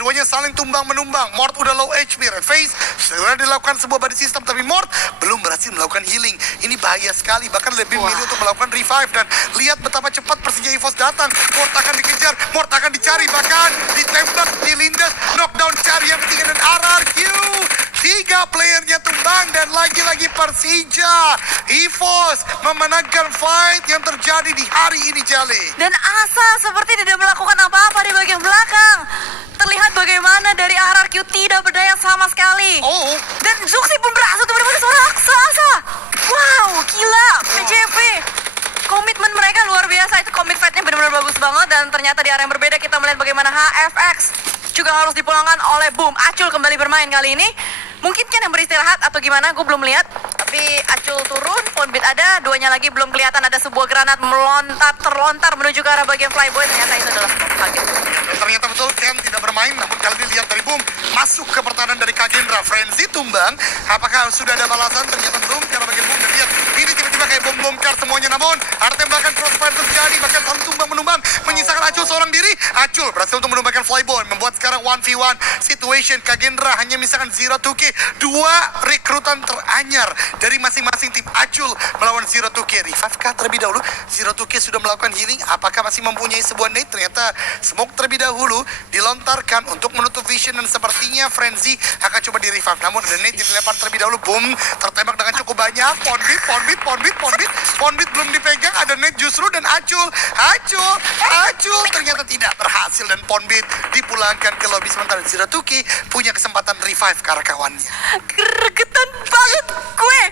keduanya saling tumbang-menumbang. Mort udah low HP, Red Face sudah dilakukan sebuah body system, tapi Mort belum berhasil melakukan healing. Ini bahaya sekali, bahkan lebih memilih untuk melakukan revive. Dan lihat betapa cepat Persija EVOS datang. Mort akan dikejar, Mort akan dicari, bahkan ditembak, dilindas, knockdown, cari yang ketiga, dan RRQ. 3 playernya tumbang, dan lagi-lagi Persija EVOS memenangkan fight yang terjadi di hari ini, Jali. Dan Asa seperti tidak melakukan apa-apa di bagian belakang. Terlihat bagaimana dari RRQ tidak berdaya sama sekali. Oh, Dan Zuxi pun berhasil untuk mendapatkan suara Asa. Wow, gila, PJP. Komitmen mereka luar biasa, itu commit fight-nya benar-benar bagus banget. Dan ternyata di area yang berbeda kita melihat bagaimana HFX juga harus dipulangkan oleh Boom. Acul kembali bermain kali ini. Mungkin kan yang beristirahat atau gimana, gue belum lihat. Tapi Acul turun, Ponbit ada, duanya lagi belum kelihatan. Ada sebuah granat terlontar menuju ke arah bagian Flyboy. Ternyata itu adalah kaget. dan ternyata betul Ken tidak bermain, namun kali ini lihat dari Boom masuk ke pertahanan dari Kagendra. Frenzy tumbang, apakah sudah ada balasan? Ternyata belum, karena bagian Boom. Dan lihat, ini tiba-tiba kayak bom-bomkar semuanya. Namun, ada tembakan crossfire terjadi, bahkan saling tumbang-menumbang, menyisakan Acul seorang diri. Acul berhasil untuk menumbangkan Flyboy, membuat sekarang 1v1 situation. Kagendra hanya misalkan 0-2K, 2 rekrutan teranyar dari masing-masing tim. Acul melawan 0-2K. Revive terlebih dahulu, 0-2K sudah melakukan healing, apakah masih mempunyai sebuah nade? Ternyata smoke terlebih dahulu dilontarkan untuk menutup vision, dan sepertinya Frenzy akan coba di revive. Namun ada nade dilempar terlebih dahulu. Boom, tertembak dengan cukup banyak. Ponbit belum dipegang, ada nade justru, dan Acul ternyata tidak berhasil, dan Ponbit dipulangkan ke lobby. Sementara 0-2K punya kesempatan revive ke arah kawannya. Gregetan banget gue.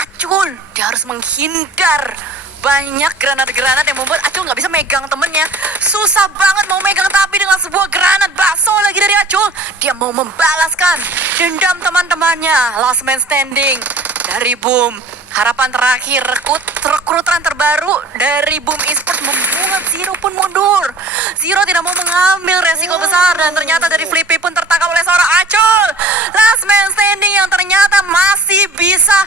Acul, dia harus menghindar. Banyak granat-granat yang membuat Acul nggak bisa megang temennya. Susah banget mau megang, tapi dengan sebuah granat bakso lagi dari Acul, dia mau membalaskan dendam teman-temannya. Last man standing dari Boom. Harapan terakhir, rekrutan terbaru dari Boom Esports membuat Zero pun mundur. Zero tidak mau mengambil resiko besar, dan ternyata dari Flippy pun tertangkap oleh seorang Acul. Last man standing yang ternyata masih bisa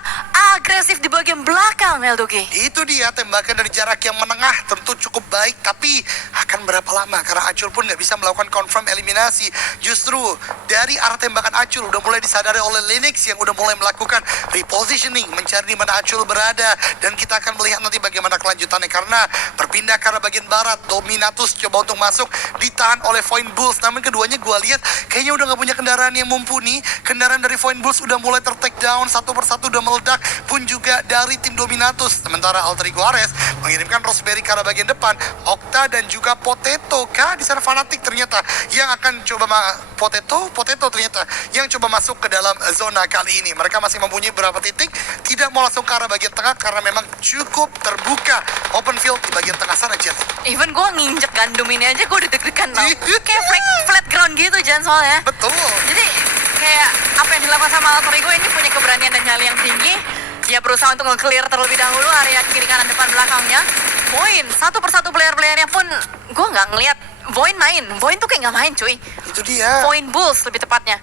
agresif di bagian belakang, Eldoki. Itu dia, tembakan dari jarak yang menengah tentu cukup baik, tapi akan berapa lama? Karena Acul pun nggak bisa melakukan confirm eliminasi. Justru dari arah tembakan Acul udah mulai disadari oleh Linux yang udah mulai melakukan repositioning, mencari di mana Acul berada, dan kita akan melihat nanti bagaimana kelanjutannya. Karena berpindah ke arah bagian barat, Dominatus coba untuk masuk, ditahan oleh Void Bulls. Namun keduanya gue lihat kayaknya udah nggak punya kendaraan yang mumpuni. Kendaraan dari Void Bulls udah mulai ter-take down, satu persatu udah meledak, pun juga dari tim Dominatus. Sementara Alter Ego Ares mengirimkan Roseberry ke arah bagian depan, Okta dan juga Potato. Di sana Fanatic ternyata yang akan coba Potato ternyata yang coba masuk ke dalam zona kali ini. Mereka masih mempunyai beberapa titik, tidak mau langsung ke arah bagian tengah karena memang cukup terbuka open field di bagian tengah sana, Jen. Even gue nginjek gandum ini aja gue deg-degan tau. Kayak flat ground gitu, Jan, soalnya. Betul. Jadi kayak apa yang dilakukan sama Alter Ego ini punya keberanian dan nyali yang tinggi. Dia berusaha untuk nge-clear terlebih dahulu area kiri kanan depan belakangnya. Voin, satu persatu player-playernya pun gue nggak ngeliat Voin main. Voin tuh kayak nggak main, cuy. Itu dia. Voin Bulls lebih tepatnya.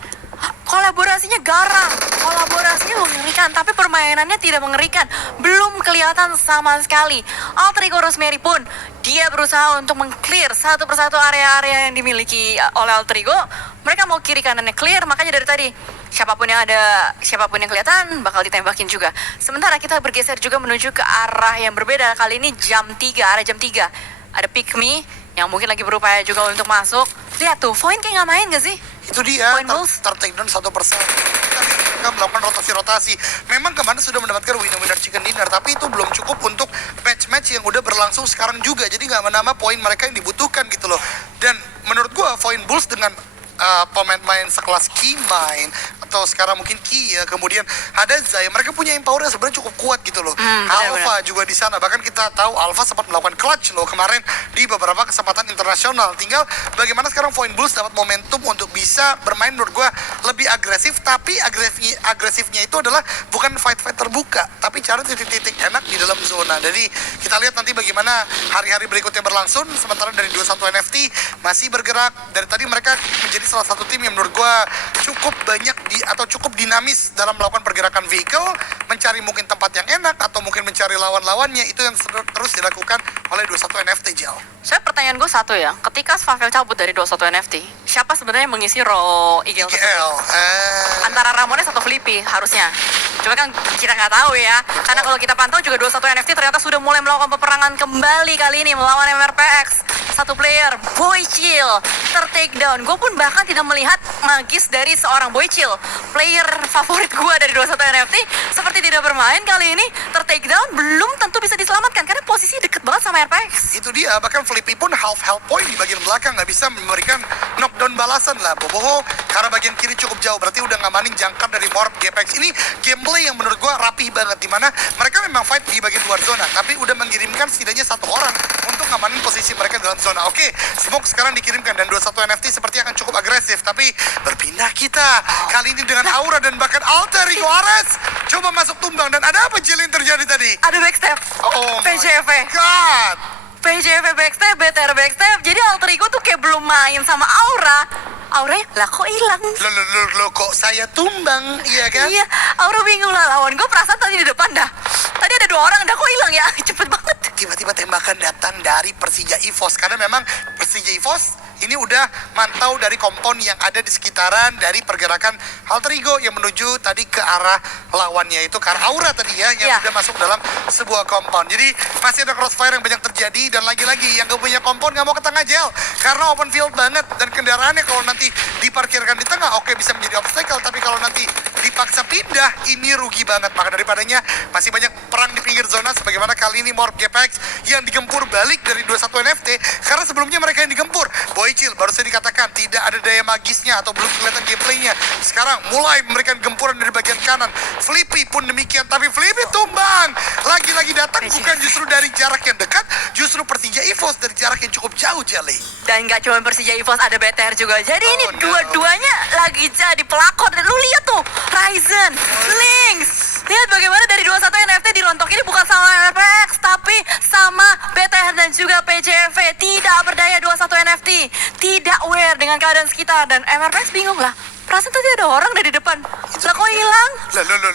Kolaborasinya garang, kolaborasinya mengerikan, tapi permainannya tidak mengerikan. Belum kelihatan sama sekali. Alter Ego Rosemary pun dia berusaha untuk meng-clear satu persatu area-area yang dimiliki oleh Alter Ego. Mereka mau kiri kanannya clear, makanya dari tadi siapapun yang kelihatan bakal ditembakin juga. Sementara kita bergeser juga menuju ke arah yang berbeda. Kali ini arah jam 3. Ada Pick Me yang mungkin lagi berupaya juga untuk masuk. Lihat tuh, Void kayak nggak main gak sih? Itu dia, Void Bulls ter-take down satu persatu. Kita lihat mereka melakukan rotasi-rotasi. Memang kemarin sudah mendapatkan winner chicken dinner, tapi itu belum cukup untuk match-match yang udah berlangsung sekarang juga. Jadi nggak menambah poin mereka yang dibutuhkan gitu loh. Dan menurut gua Void Bulls dengan pemain-pemain sekelas Keymind atau sekarang mungkin Key ya, kemudian ada Zaya, mereka punya empower yang sebenarnya cukup kuat gitu loh. Alpha juga di sana, bahkan kita tahu Alpha sempat melakukan clutch loh kemarin di beberapa kesempatan internasional. Tinggal bagaimana sekarang Void Bulls dapat momentum untuk bisa bermain menurut gua lebih agresif, tapi agresifnya itu adalah bukan fight-fight terbuka, tapi cari titik-titik enak di dalam zona. Jadi kita lihat nanti bagaimana hari-hari berikutnya berlangsung. Sementara dari 21 NFT masih bergerak. Dari tadi mereka menjadi salah satu tim yang menurut gue cukup banyak atau cukup dinamis dalam melakukan pergerakan vehicle, mencari mungkin tempat yang enak atau mungkin mencari lawan-lawannya. Itu yang terus dilakukan oleh 21 NFT, Jel. Saya pertanyaan gue satu ya, ketika Svavel cabut dari 21 NFT, siapa sebenarnya yang mengisi role IGL tersebut? IGL, Antara Ramones atau Flippy harusnya. Cuma kan kita nggak tahu ya, karena kalau kita pantau juga 21 NFT ternyata sudah mulai melakukan peperangan kembali kali ini melawan MRPX. Satu player, Boy Chill, ter-take down. Gue pun bahkan tidak melihat magis dari seorang Boy Chill, player favorit gue dari 21 NFT, seperti tidak bermain kali ini, ter-take down, belum tentu bisa diselamatkan, karena posisi deket banget sama RPX. itu dia, bahkan Flippy pun half health point di bagian belakang, nggak bisa memberikan knockdown balasan lah. Boboho karena bagian kiri cukup jauh, berarti udah ngamanin jangkar dari Morph GPX. Ini gameplay yang menurut gua rapih banget, dimana mereka memang fight di bagian luar zona, tapi udah mengirimkan setidaknya satu orang untuk ngamanin posisi mereka dalam zona. Oke, Smoke sekarang dikirimkan dan 21 NFT seperti akan cukup agresif, tapi berpindah kita kali ini dengan Aura dan bahkan Alter Ego Ares coba masuk tumbang. Dan ada apa Jill yang terjadi tadi? Ada backstep, Oh my PJV. God. PJV backstep, BTR backstep. Jadi Alter Ego tuh kayak belum main sama Aura. Auranya lah kok hilang? Lo kok saya tumbang, iya kan? Iya, Aura bingung lah, lawan gue perasaan tadi di depan dah. Tadi ada 2 orang, dah kok hilang ya? Cepet banget. Tiba-tiba tembakan datang dari Persija EVOS, karena memang Persija EVOS ini udah mantau dari kompon yang ada di sekitaran dari pergerakan Alter Ego yang menuju tadi ke arah lawannya, itu ke arah Aura tadi ya, yang Iya. udah masuk dalam sebuah kompon. Jadi masih ada crossfire yang banyak terjadi, dan lagi-lagi yang gak punya kompon gak mau ke tengah, Jel, karena open field banget, dan kendaraannya kalau nanti diparkirkan di tengah oke bisa menjadi obstacle, tapi kalau nanti dipaksa pindah ini rugi banget. Maka daripadanya masih banyak perang di pinggir zona, sebagaimana kali ini Morph GPX yang digempur balik dari 21 NFT, karena sebelumnya mereka yang digempur. Boy Chill baru saja dikatakan tidak ada daya magisnya atau belum kelihatan gameplaynya, sekarang mulai memberikan gempuran dari bagian kanan. Flippy pun demikian, tapi Flippy tumbang. Lagi-lagi datang bukan justru dari jarak yang dekat, justru Persija EVOS dari jarak yang cukup jauh, Jelly. Dan gak cuma Persija EVOS, ada BTR juga. Jadi ini Oh, no. dua-duanya lagi jadi pelakor. Dan lu lihat tuh, Ryzen, Lynx. Lihat bagaimana dari 21 NFT dirontok ini bukan sama RPX, tapi sama BTR dan juga PJV. Tidak berdaya 21 NFT. Tidak aware dengan keadaan sekitar. Dan MRPX bingung lah. Perasaan tadi ada orang dari depan. Lah kok hilang?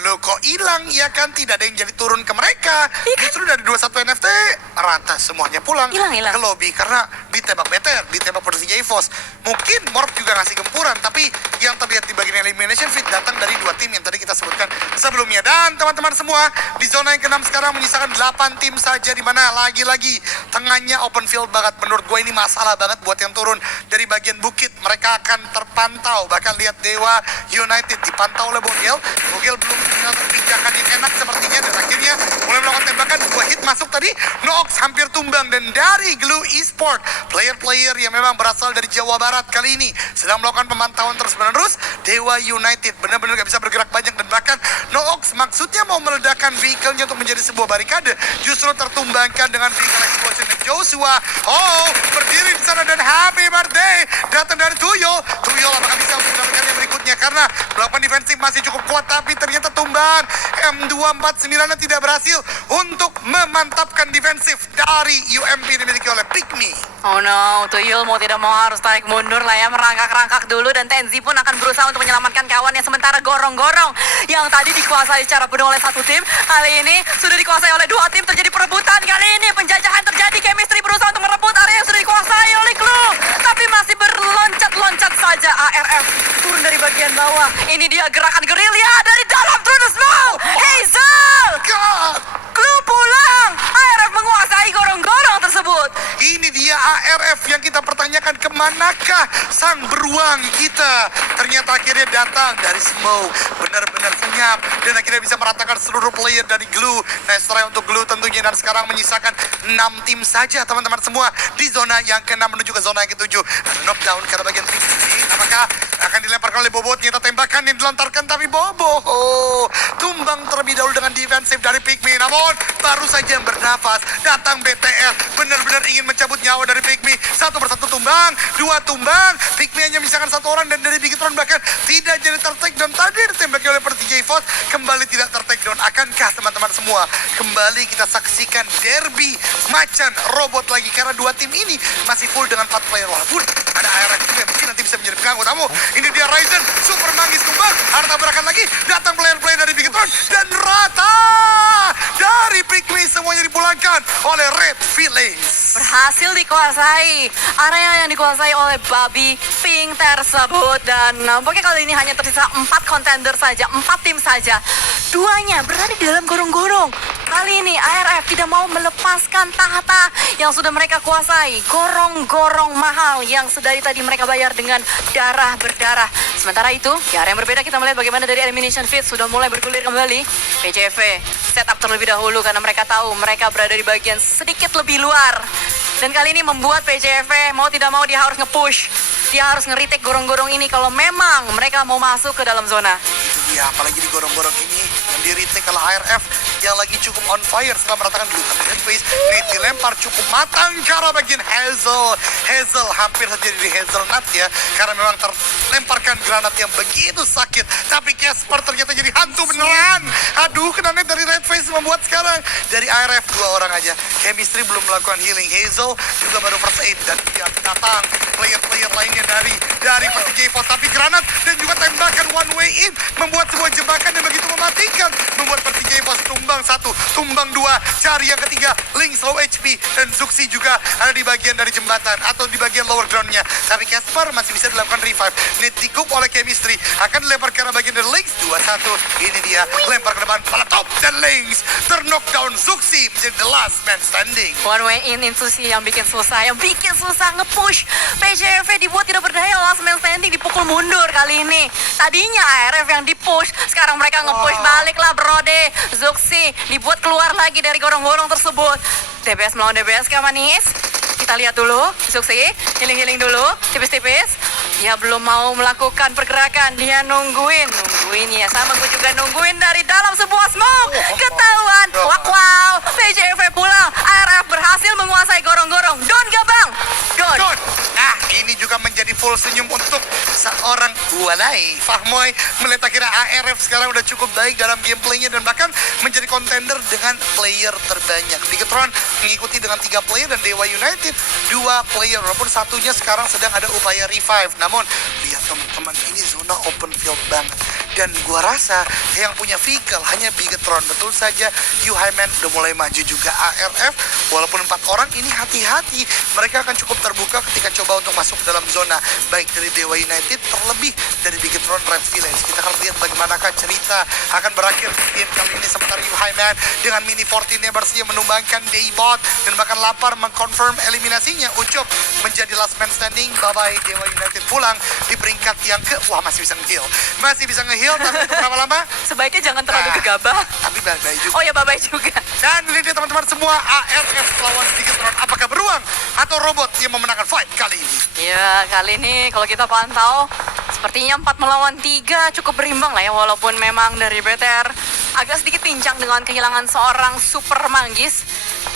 Lo kok hilang? Ya kan tidak ada yang jadi turun ke mereka. Iya kan? Justru dari 21 NFT rata semuanya pulang Hilang. ke lobby karena ditembak BTR, ditembak Persija EVOS. Mungkin Morph juga ngasih gempuran, tapi yang terlihat di bagian elimination feed datang dari 2 tim yang tadi kita sebutkan sebelumnya. Dan teman-teman semua, di zona yang ke-6 sekarang menyisakan 8 tim saja, di mana lagi-lagi tengahnya open field banget. Menurut gue ini masalah banget buat yang turun dari bagian bukit. Mereka akan terpantau, bahkan lihat Dewa United dipantau oleh Bogel. Bogel belum melakukan pijakan yang enak sepertinya, dan akhirnya mulai melakukan tembakan. 2 hit masuk tadi, Noox hampir tumbang. Dan dari Glue Esport, player-player yang memang berasal dari Jawa Barat kali ini sedang melakukan pemantauan terus-menerus. Dewa United benar-benar gak bisa bergerak banyak, dan bahkan Noox maksudnya mau meledakkan vehicle-nya untuk menjadi sebuah barikade, justru tertumbangkan dengan vehicle explosion. Dan Joshua, berdiri di sana, dan happy birthday datang dari Tuyul. Tuyul apakah bisa untuk mendapatkan yang berikutnya, karena melakukan defensif masih cukup kuat, tapi ternyata tumbang. M249-nya tidak berhasil untuk memantapkan defensif dari UMP yang dimiliki oleh Pikmi. Oh no, Tuyul mau tidak mau harus tarik mundur lah ya, merangkak-rangkak dulu. Dan Tenzi pun akan berusaha untuk menyelamatkan kawannya. Sementara gorong-gorong yang tadi dikuasai secara penuh oleh 1 tim, kali ini sudah dikuasai oleh 2 tim. Terjadi perebutan kali ini, penjajahan terjadi, chemistry berusaha untuk merebut area yang sudah dikuasai oleh Clue, tapi masih berloncat-loncat saja. ARF turun dari bagian bawah. Ini dia gerakan gerilya dari dalam through the smoke. Hazel, God! Clue pulang. ARF menguasai gorong-gorong tersebut. Ini dia ARF yang kita pertanyakan, kemanakah sang beruang kita. Ternyata akhirnya datang dari Smoke, benar-benar senyap, dan akhirnya bisa meratakan seluruh player dari Glue. Nice try untuk Glue tentunya, dan sekarang menyisakan 6 tim saja teman-teman semua di zona yang ke-6 menuju ke zona yang ke-7. Ada knockdown ke bagian tim ini, apakah akan dilemparkan oleh Bobo? Ternyata tembakan yang dilontarkan, tapi Bobo tumbang terlebih dahulu dengan defensif dari Pikmi. Namun baru saja bernafas datang BTR, benar-benar ingin mencabut nyawa dari Pikmi. 1 persatu tumbang, 2 tumbang. Pikmi hanya misalkan 1 orang, dan dari Bigitron bahkan tidak jadi ter-takedown. Tadi ditembaki oleh Persija EVOS, kembali tidak ter-takedown. Akankah teman-teman semua kembali kita saksikan derby macan robot lagi, karena 2 tim ini masih full dengan 4 player, walaupun ada ARF juga yang mungkin nanti bisa menjadi mengganggu tamu. Ini dia Ryzen, super manggis tumbang. Ada tabrakan lagi, datang player-player dari Bigetron dan rata dari Pikmin semuanya dipulangkan oleh Red Feelings. Berhasil dikuasai. Area yang dikuasai oleh babi pink tersebut. Dan nampaknya kali ini hanya tersisa 4 kontender saja, 4 tim saja. Duanya berada di dalam gorong-gorong. Kali ini ARF tidak mau melepaskan tahta yang sudah mereka kuasai. Gorong-gorong mahal yang sedari tadi mereka bayar dengan darah berdarah. Sementara itu, di area yang berbeda kita melihat bagaimana dari Elimination Fit sudah mulai bergulir kembali. PJV setup terlebih dahulu karena mereka tahu mereka berada di bagian sedikit lebih luar. Dan kali ini membuat PJV mau tidak mau dia harus nge-push. Dia harus nge-retake gorong-gorong ini kalau memang mereka mau masuk ke dalam zona. Itu dia, apalagi di gorong-gorong ini yang di-retake kalau ARF yang lagi cukup on fire setelah meratakan Blue Red Face. Nate dilempar cukup matang ke arah bagian Hazel. Hazel hampir saja di Hazelnut ya, karena memang terlemparkan granat yang begitu sakit. Tapi Casper ternyata jadi hantu beneran. Aduh, kena net dari Red Face membuat sekarang dari ARF 2 orang aja. Chemistry belum melakukan healing. Hazel juga baru first aid dan dia datang player-player lainnya dari Vertigo Force. Tapi granat dan juga tembakan one way in membuat sebuah jebakan yang begitu mematikan, membuat Vertigo Force tumbang 1, tumbang 2, cari yang ketiga. Lynx low HP dan Zuxi juga ada di bagian dari jembatan atau di bagian lower groundnya. Tapi Casper masih bisa dilakukan revive. Net dikup oleh Chemistry akan dilempar ke arah bagian dari Lynx. 2-1, ini dia lempar ke depan, top dan Lynx terknockdown. Zuxi menjadi the last man standing. One way in Zuxi yang bikin susah nge-push. PJV dibuat tidak berdaya, last man standing dipukul mundur kali ini. Tadinya ARF yang di-push, sekarang mereka nge-push balik lah brode. Zuxi dibuat keluar lagi dari gorong-gorong tersebut. DBS melawan DBS kah manis? Kita lihat dulu, Zuxi healing dulu, tipis-tipis. Dia belum mau melakukan pergerakan, dia nungguin ya. Sama gue juga nungguin dari dalam sebuah smoke. Ketahuan, wow, PJV pulang. ARF berhasil menguasai gorong-gorong. Don gak bang? Don. Nah, ini juga menjadi full senyum untuk seorang Walai. Fahmoy melihat akhirnya ARF sekarang udah cukup baik dalam gameplaynya dan bahkan menjadi kontender dengan player terbanyak. Bigetron mengikuti dengan 3 player dan Dewa United 2 player, walaupun satunya sekarang sedang ada upaya revive. Namun, lihat teman-teman, ini zona open field banget. Dan gua rasa yang punya vehicle hanya Bigetron. Betul saja, Yuhaiman udah mulai maju juga. ARF, walaupun 4 orang ini hati-hati. Mereka akan cukup terbuka ketika coba untuk masuk ke dalam zona. Baik dari Dewa United, terlebih dari Bigetron Red Village. Kita akan lihat bagaimanakah cerita akan berakhir di game kali ini. Sementara Yuhaiman dengan mini 14 nya bersedia menumbangkan Daybot. Dan bahkan lapar mengkonfirm eliminasinya. Ucup menjadi last man standing. Bye-bye Dewa United pulang di peringkat yang wah, masih bisa nge-heal. Masih bisa nge-heal, tapi untuk berapa lama? Sebaiknya jangan terlalu gegabah. Tapi bye-bye juga. Oh ya, bye-bye juga. Dan ini dia teman-teman semua, ARF lawan Bigetron. Apakah beruang atau robot yang memenangkan fight kali ini? Ya, kali ini kalau kita pantau, sepertinya 4 melawan 3 cukup berimbang lah ya. Walaupun memang dari BTR agak sedikit pincang dengan kehilangan seorang super manggis.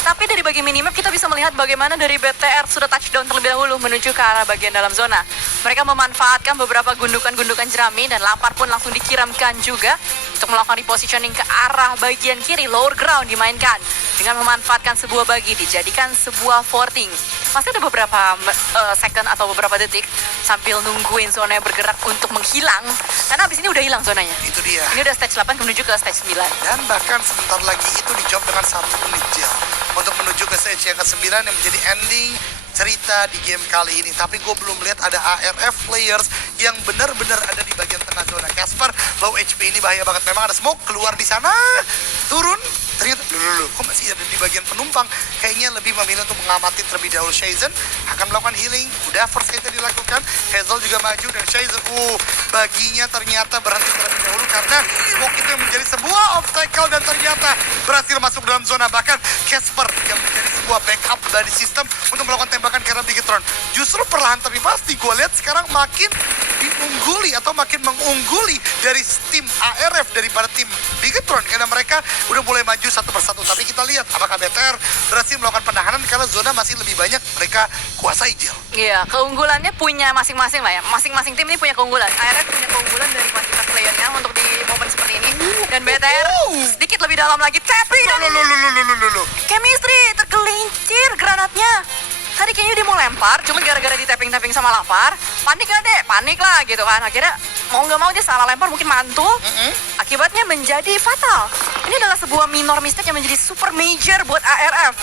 Tapi dari bagian minimap kita bisa melihat bagaimana dari BTR sudah touchdown terlebih dahulu menuju ke arah bagian dalam zona. Mereka memanfaatkan beberapa gundukan-gundukan jerami dan lapar pun langsung dikiramkan juga untuk melakukan repositioning ke arah bagian kiri, lower ground dimainkan. Dengan memanfaatkan sebuah bagi dijadikan sebuah forting. Masih ada beberapa second atau beberapa detik sambil nungguin zonanya bergerak untuk menghilang. Karena abis ini udah hilang zonanya. Itu dia. Ini udah stage 8 menuju ke stage 9. Dan bahkan sebentar lagi itu dijawab dengan 1 menit jam untuk menuju ke stage yang ke-9 yang menjadi ending cerita di game kali ini. Tapi gue belum lihat ada ARF players yang benar-benar ada di bagian tengah zona. Casper low HP ini bahaya banget. Memang ada smoke keluar di sana, turun. Ternyata dulu kok masih ada di bagian penumpang. Kayaknya lebih memilih untuk mengamati terlebih dahulu. Shazen akan melakukan healing. Udah first aid dilakukan. Hazel juga maju dan Shazen baginya ternyata berhenti terlebih dahulu karena smoke itu yang menjadi sebuah obstacle dan ternyata berhasil masuk dalam zona. Bahkan Casper yang menjadi sebuah backup dari sistem untuk melakukan tembakan ke arah Bigetron. Justru perlahan tapi pasti gue lihat sekarang makin diungguli atau makin mengungguli dari tim ARF daripada tim Bigetron karena mereka udah mulai maju satu persatu. Tapi kita lihat apakah BTR berhasil melakukan penahanan karena zona masih lebih banyak mereka kuasai, Jel. Iya, keunggulannya punya masing-masing lah ya. Masing-masing tim ini punya keunggulan. ARF punya keunggulan dari kuantitas playernya untuk di momen seperti ini. Dan BTR sedikit lebih dalam lagi. Tapi dan Chemistry Chemistry tergelincir granatnya. Tadi kayaknya dia mau lempar, cuman gara-gara di tapping sama lapar, panik lah deh, panik lah gitu kan. Akhirnya mau nggak mau dia salah lempar, mungkin mantul. Akibatnya menjadi fatal. Ini adalah sebuah minor mistake yang menjadi super major buat ARF.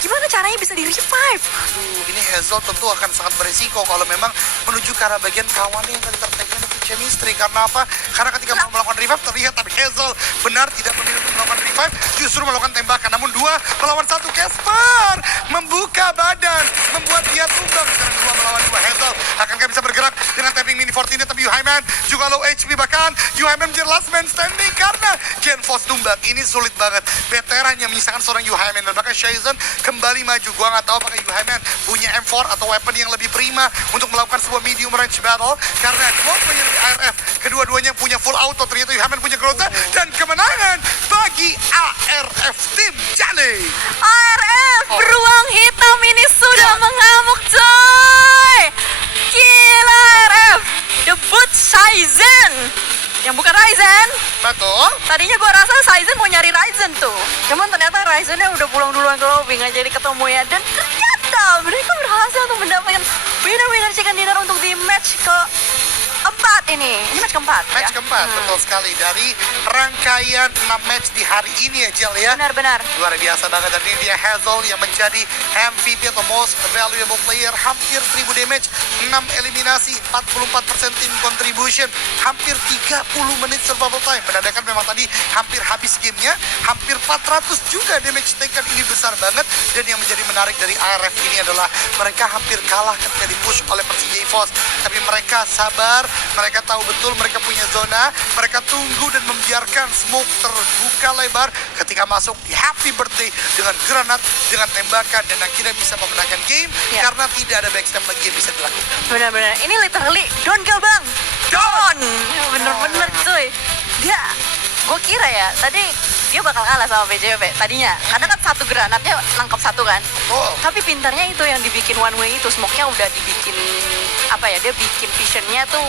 Gimana caranya bisa di revive? Aduh, ini Hazel tentu akan sangat berisiko kalau memang menuju ke arah bagian kawannya yang tadi tertekan itu chemistry. Karena apa? Karena ketika mau melakukan revive terlihat tapi Hazel benar tidak memilih untuk melakukan revive, justru melakukan tembakan. Namun 2 melawan 1, Casper membuka badan, membuat dia tumbang. Sekarang 2 melawan 2, Hazel akankah bisa bergerak dengan tapping mini 14 tapi Yuhaiman juga low HP, bahkan Yuhaiman menjadi last man standing karena Gen Force tumbang. Ini sulit banget. Veteran yang menyisakan seorang Yuhaiman dan bahkan Shaizen kembali maju. Gua nggak tahu apakah Yuhaiman punya M4 atau weapon yang lebih prima untuk melakukan sebuah medium range battle karena dua player di ARF kedua-duanya punya full auto. Ternyata Yuhaiman punya Grota dan kemenangan bagi ARF Team Jale. ARF beruang hitam ini sudah mengamuk coy. Gila ARF. Debut Shaizen. Yang bukan Ryzen. Betul. Tadinya gua rasa Shaizen mau nyari Ryzen tuh. Cuman ternyata Ryzennya udah pulang duluan ke lobby, nggak jadi ketemu ya. Dan ternyata mereka berhasil untuk mendapatkan winner chicken dinner untuk di match keempat ini. Ini match keempat Match ya? keempat, betul sekali. Dari rangkaian 6 match di hari ini ya, Jel ya. Benar-benar. Luar biasa banget. Dan ini dia Hazel yang menjadi MVP atau Most Valuable Player. Hampir 1000 damage, 6 eliminasi, 44% team contribution, hampir 30 menit survival time. Menandakan memang tadi hampir habis gamenya, hampir 400 juga damage taken. Ini besar banget. Dan yang menjadi menarik dari ARF ini adalah mereka hampir kalah ketika dipush oleh Persija EVOS. Tapi mereka sabar, mereka tahu betul mereka punya zona, mereka tunggu dan membiarkan smoke terbuka lebar ketika masuk di happy birthday dengan granat, dengan tembakan, dan akhirnya bisa memenangkan game karena tidak ada backstab lagi yang bisa dilakukan. Benar-benar. Ini literally Don gak bang? Don! Bener-bener cuy. Gue kira ya, tadi dia bakal kalah sama PJP tadinya. Karena kan satu granatnya nangkep satu kan. Oh. Tapi pintarnya itu yang dibikin one way itu, smoke-nya udah dibikin, apa ya, dia bikin vision-nya tuh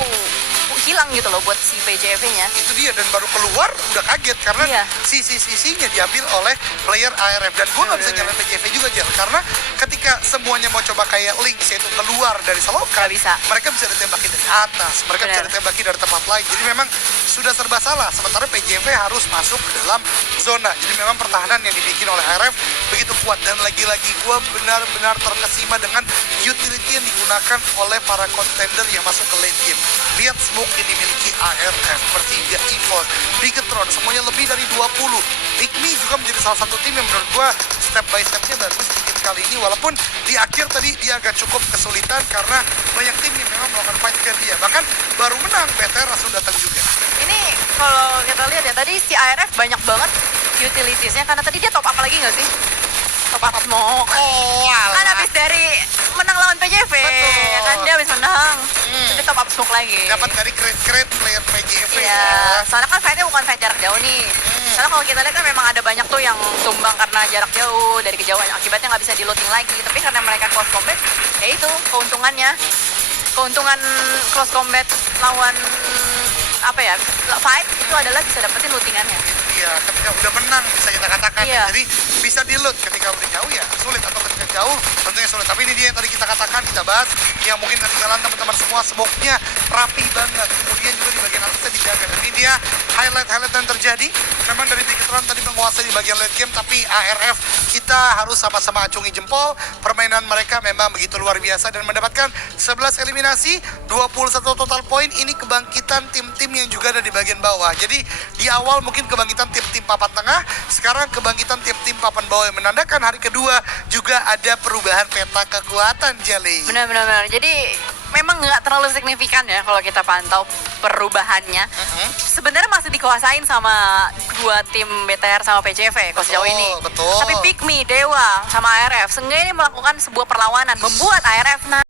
hilang gitu loh buat si PJP-nya. Itu dia, dan baru keluar udah kaget karena Iya. sisi-sisinya diambil oleh player ARF. Dan gue gak bisa nyalain PJV juga, Jel, karena ketika semuanya mau coba kayak Lynx, yaitu keluar dari selokan, Gak bisa. mereka bisa ditembakin dari atas, mereka bisa Benar. ditembaki dari tempat lain. Jadi memang sudah serba salah. Sementara PJV harus masuk ke dalam zona. Jadi memang pertahanan yang dibikin oleh ARF begitu kuat. Dan lagi-lagi gue benar-benar terkesima dengan utility yang digunakan oleh para contender yang masuk ke late game. Lihat smoke yang dimiliki ARF, Persija EVOS, Bigetron, semuanya lebih dari 20. Pikmi juga menjadi salah satu tim yang menurut gue step by stepnya bagus sedikit kali ini. Walaupun di akhir tadi dia agak cukup kesulitan karena banyak tim yang memang melakukan fight ke dia. Bahkan baru menang, BTR langsung datang juga. Ini kalau kita lihat ya, tadi si ARF banyak banget utilitiesnya karena tadi dia top up lagi nggak sih? Top up smoke. Oh, Kan habis dari menang lawan PJV, Betul. ya kan dia habis menang. Jadi top up smoke lagi. dapat dari crate player PJV Iya, ya. soalnya kan fightnya bukan fight jarak jauh nih. Soalnya kalau kita lihat kan memang ada banyak tuh yang tumbang karena jarak jauh dari kejauhan, akibatnya nggak bisa di looting lagi. Tapi karena mereka close combat, ya itu keuntungannya. Keuntungan close combat lawan apa ya, fight itu adalah bisa dapetin lootingannya. Iya, ketika udah menang bisa kita katakan. Iya. Jadi bisa di loot, ketika udah jauh ya sulit, atau ketika jauh tentunya sulit. Tapi ini dia yang tadi kita katakan, kita bahas, yang mungkin ketinggalan teman-teman semua, smoke-nya rapi banget. Kemudian juga di bagian atasnya dijaga. Dan ini dia highlight yang terjadi. Memang dari Bigetron tadi menguasai di bagian late game, tapi ARF kita harus sama-sama acungi jempol. Permainan mereka memang begitu luar biasa dan mendapatkan 11 eliminasi, 21 total poin. Ini kebangkitan tim-tim yang juga ada di bagian bawah. Jadi di awal mungkin kebangkitan tim-tim papan tengah, sekarang kebangkitan tim-tim papan bawah, yang menandakan hari kedua juga ada perubahan peta kekuatan, Jelly. Benar-benar. Jadi memang nggak terlalu signifikan ya kalau kita pantau perubahannya. Sebenarnya masih dikuasain sama dua tim BTR sama PJV kalau sejauh ini. Betul. Tapi Pikmi, Dewa, sama ARF seenggaknya ini melakukan sebuah perlawanan, membuat ARF naik